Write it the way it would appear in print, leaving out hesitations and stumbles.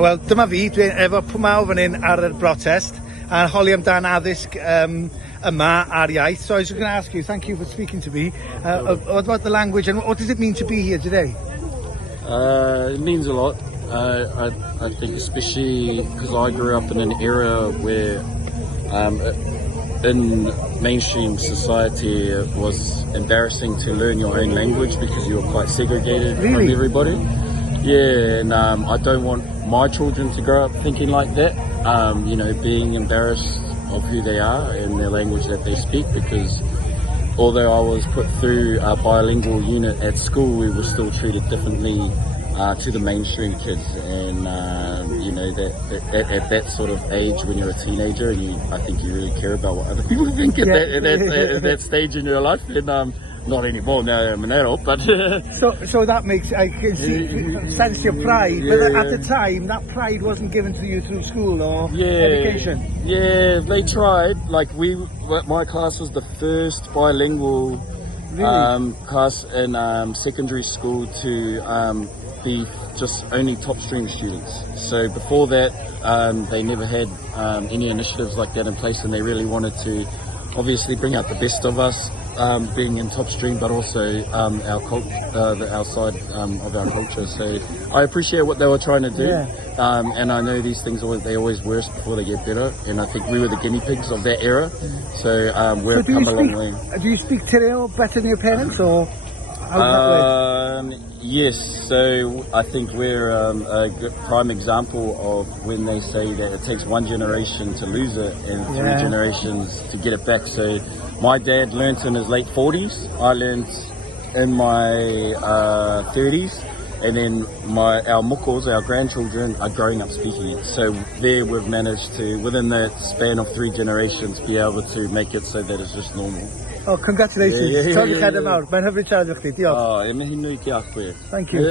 Wel, dyma fi, dwi efo pwmaw fan hyn ar y brotest, a holi amdan addysg yma ar iaith. So I was going to ask you, thank you for speaking to me, about the language and what does it mean to be here today? It means a lot. I think especially because I grew up in an era where in mainstream society it was embarrassing to learn your own language because you were quite segregated from everybody. Yeah, and I don't want my children to grow up thinking like that, you know, being embarrassed of who they are and their language that they speak, because although I was put through a bilingual unit at school, we were still treated differently to the mainstream kids. And you know, that at that sort of age when you're a teenager, I think you really care about what other people think at that stage in your life. And not anymore now I'm an adult, but so that makes, I can see, sense your pride, but at the time that pride wasn't given to you through school or education. Yeah, they tried. Like my class was the first bilingual class in secondary school to be just only top stream students. So before that they never had any initiatives like that in place, and they really wanted to obviously bring out the best of us, being in top stream, but also our side of our culture. So I appreciate what they were trying to do, and I know these things they always worse before they get better, and I think we were the guinea pigs of that era. So we've come a long way. Do you speak te reo better than your parents, or how does that work? Yes, so I think we're a good prime example of when they say that it takes one generation to lose it and three generations to get it back. So my dad learnt in his late 40s, I learnt in my 30s, and then our mokos, our grandchildren, are growing up speaking it. So there we've managed to, within the span of 3 generations, be able to make it so that it's just normal. Oh, congratulations. Mae'n hyfryd siarad efo chdi, diolch. E mihi nui ki a koe. Thank you.